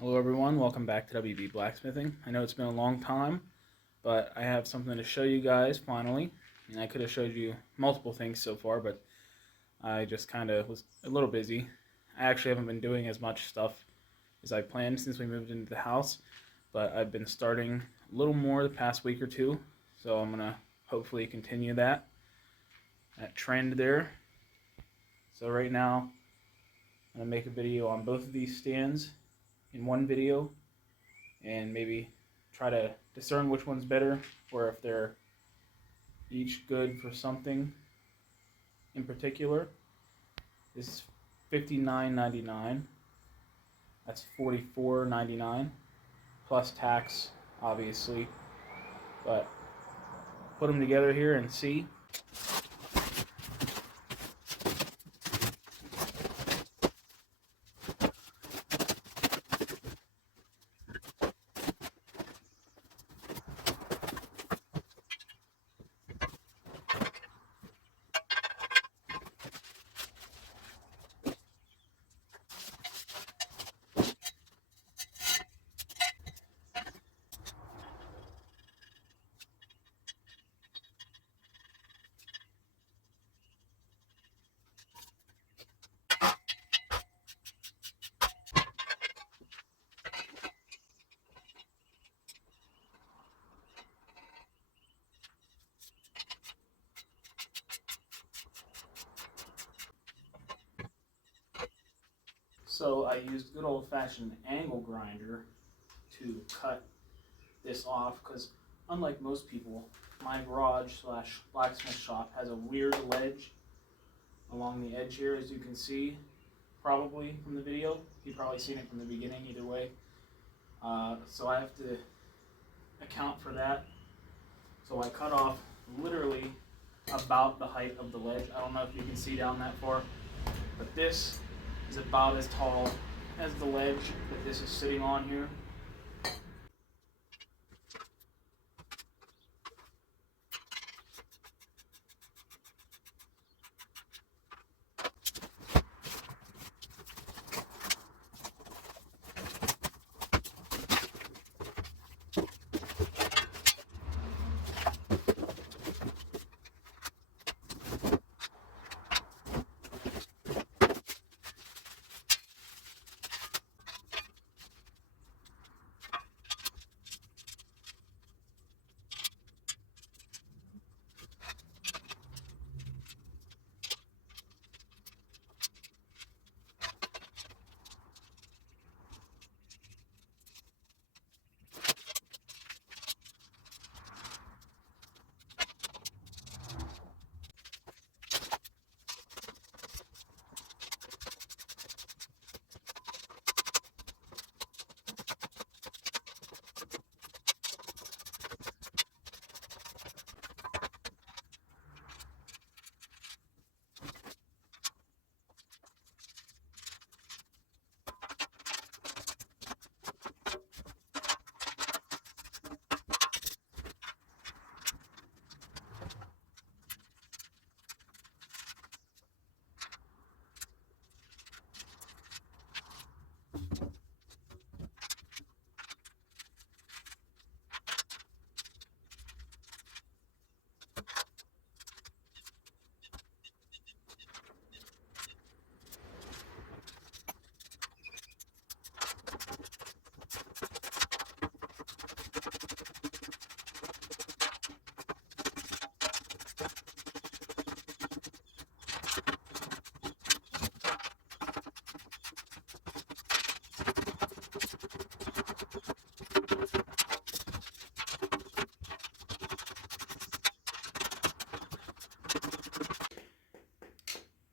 Hello everyone, welcome back to WB Blacksmithing. I know it's been a long time, but I have something to show you guys finally. And I could have showed you multiple things so far, but I just kind of was a little busy. I actually haven't been doing as much stuff as I planned since we moved into the house, but I've been starting a little more the past week or two, so I'm gonna hopefully continue that trend there. So right now, I'm gonna make a video on both of these stands in one video and maybe try to discern which one's better or if they're each good for something in particular. This is $59.99. That's $44.99 plus tax, obviously. But put them together here and see. So I used good old-fashioned angle grinder to cut this off because unlike most people, my garage slash blacksmith shop has a weird ledge along the edge here, as you can see probably from the video. You've probably seen it from the beginning either way. So I have to account for that. So I cut off literally about the height of the ledge. I don't know if you can see down that far, but this is about as tall as the ledge that this is sitting on here.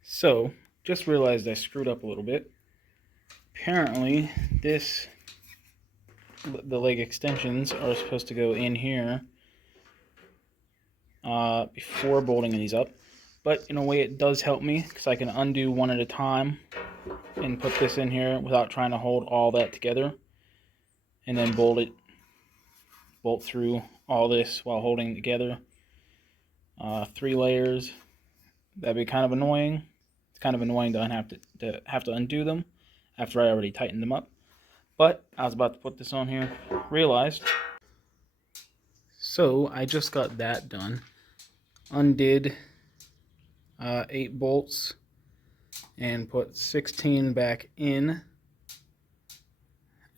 So, just realized I screwed up a little bit. Apparently, the leg extensions are supposed to go in here before bolting these up. But in a way it does help me because I can undo one at a time and put this in here without trying to hold all that together. And then bolt through all this while holding it together. 3 layers. That'd be kind of annoying. It's kind of annoying to have to undo them after I already tightened them up. But I was about to put this on here, realized. So I just got that done. Undid 8 bolts and put 16 back in.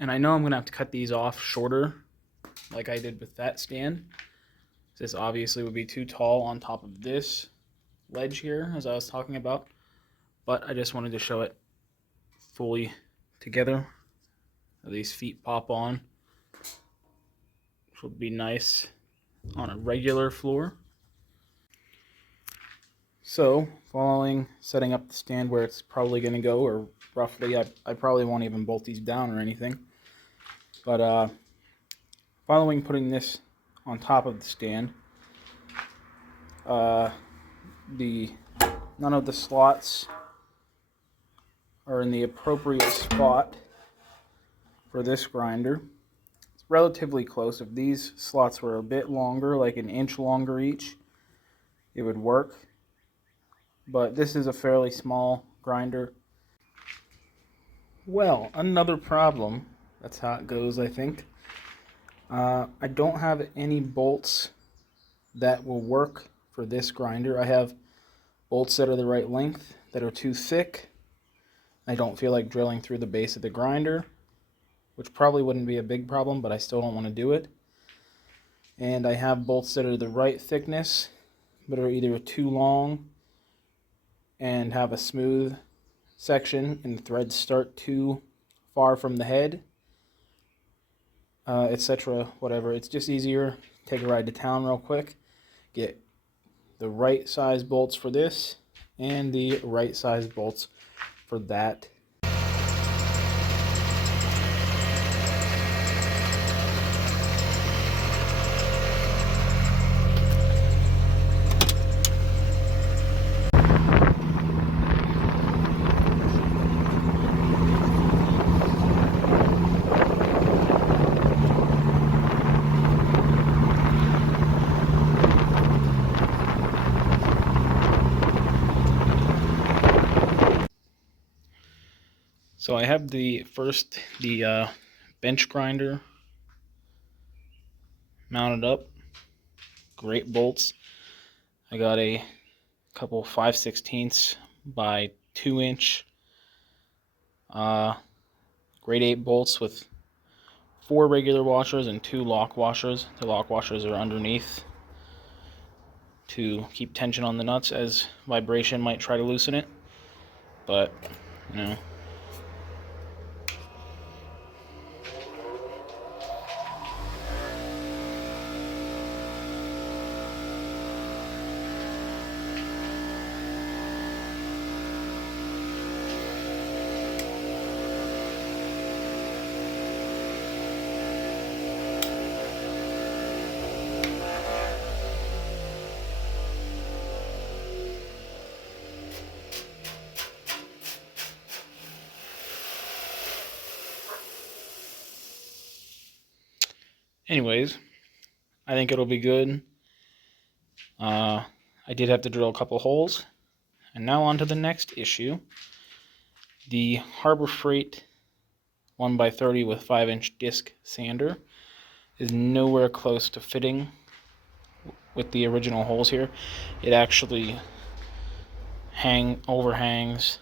And I know I'm gonna have to cut these off shorter, like I did with that stand. This obviously would be too tall on top of this ledge here, as I was talking about. But I just wanted to show it fully together. These feet pop on, which would be nice on a regular floor. So, following setting up the stand where it's probably going to go, or roughly, I probably won't even bolt these down or anything. But following putting this on top of the stand, none of the slots are in the appropriate spot for this grinder. It's relatively close. If these slots were a bit longer, like an inch longer each, it would work. But this is a fairly small grinder. Well, another problem, that's how it goes, I think. I don't have any bolts that will work for this grinder. I have bolts that are the right length, that are too thick. I don't feel like drilling through the base of the grinder, which probably wouldn't be a big problem, but I still don't want to do it. And I have bolts that are the right thickness, but are either too long and have a smooth section and the threads start too far from the head, etc. Whatever. It's just easier. Take a ride to town real quick, get the right size bolts for this and the right size bolts for that. So I have the bench grinder mounted up. Great bolts. I got a couple 5/16 by 2-inch grade 8 bolts with 4 regular washers and 2 lock washers. The lock washers are underneath to keep tension on the nuts, as vibration might try to loosen it. But, you know. Anyways, I think it'll be good. I did have to drill a couple holes. And now on to the next issue. The Harbor Freight 1x30 with 5-inch disc sander is nowhere close to fitting with the original holes here. It actually overhangs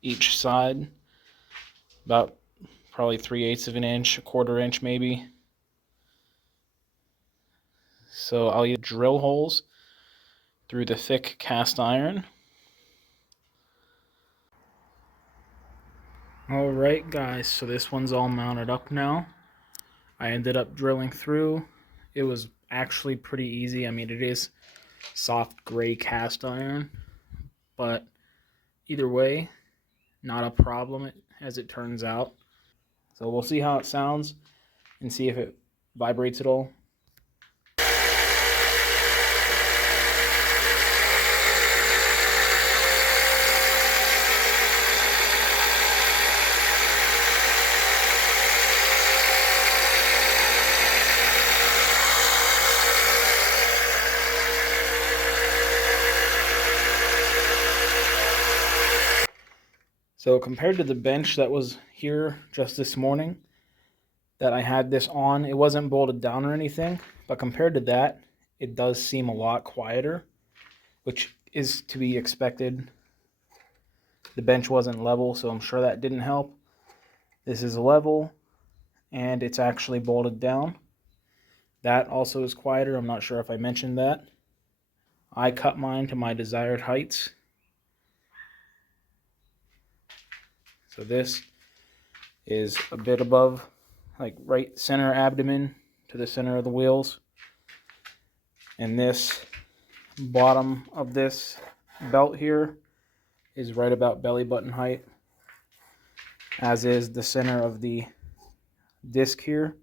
each side about probably 3/8 of an inch, 1/4 inch maybe. So I'll either drill holes through the thick cast iron. Alright guys, so this one's all mounted up now. I ended up drilling through. It was actually pretty easy. I mean, it is soft gray cast iron, but either way, not a problem as it turns out. So we'll see how it sounds and see if it vibrates at all. So compared to the bench that was here just this morning, that I had this on, it wasn't bolted down or anything, but compared to that, it does seem a lot quieter, which is to be expected. The bench wasn't level, so I'm sure that didn't help. This is level, and it's actually bolted down. That also is quieter. I'm not sure if I mentioned that. I cut mine to my desired heights. So this is a bit above, like right center abdomen to the center of the wheels. And this bottom of this belt here is right about belly button height, as is the center of the disc here.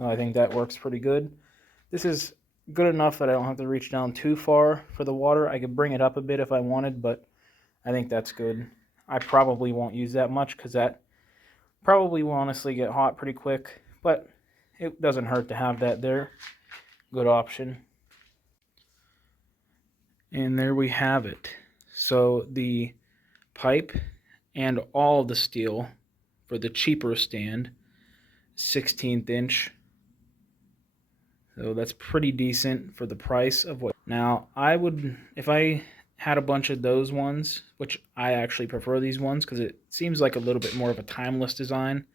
I think that works pretty good. This is good enough that I don't have to reach down too far for the water. I could bring it up a bit if I wanted, but I think that's good. I probably won't use that much because that probably will honestly get hot pretty quick, but it doesn't hurt to have that there. Good option. And there we have it. So the pipe and all the steel for the cheaper stand, 16th inch. So that's pretty decent for the price of what. Now, I would, if I had a bunch of those ones, which I actually prefer these ones because it seems like a little bit more of a timeless design,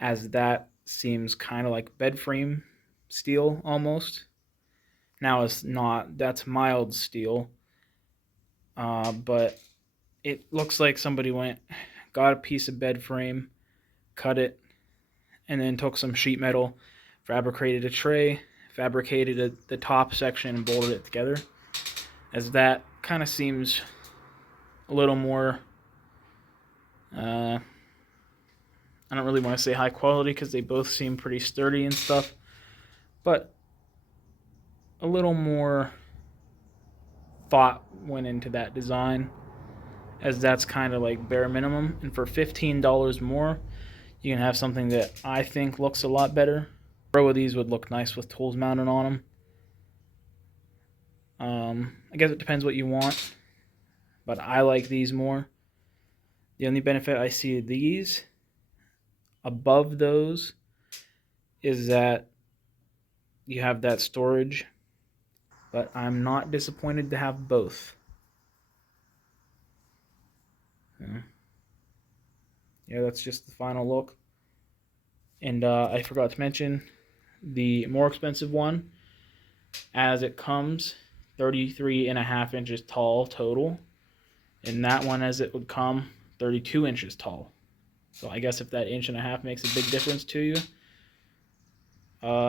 as that seems kind of like bed frame steel almost. Now it's not, that's mild steel, but it looks like somebody got a piece of bed frame, cut it, and then took some sheet metal, fabricated a tray, fabricated the top section, and bolted it together. As that kind of seems a little more, I don't really want to say high quality because they both seem pretty sturdy and stuff, but a little more thought went into that design, as that's kind of like bare minimum. And for $15 more, you can have something that I think looks a lot better. A row of these would look nice with tools mounted on them. I guess it depends what you want, but I like these more. The only benefit I see of these above those is that you have that storage, but I'm not disappointed to have both. Yeah, that's just the final look. And I forgot to mention the more expensive one, as it comes 33.5 inches tall total, and that one, as it would come, 32 inches tall. So I guess if that 1.5 inches makes a big difference to you,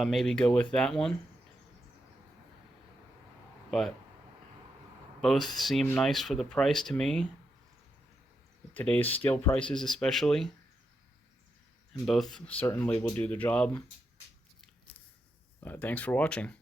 maybe go with that one. But both seem nice for the price to me, today's steel prices especially, and both certainly will do the job. Thanks for watching.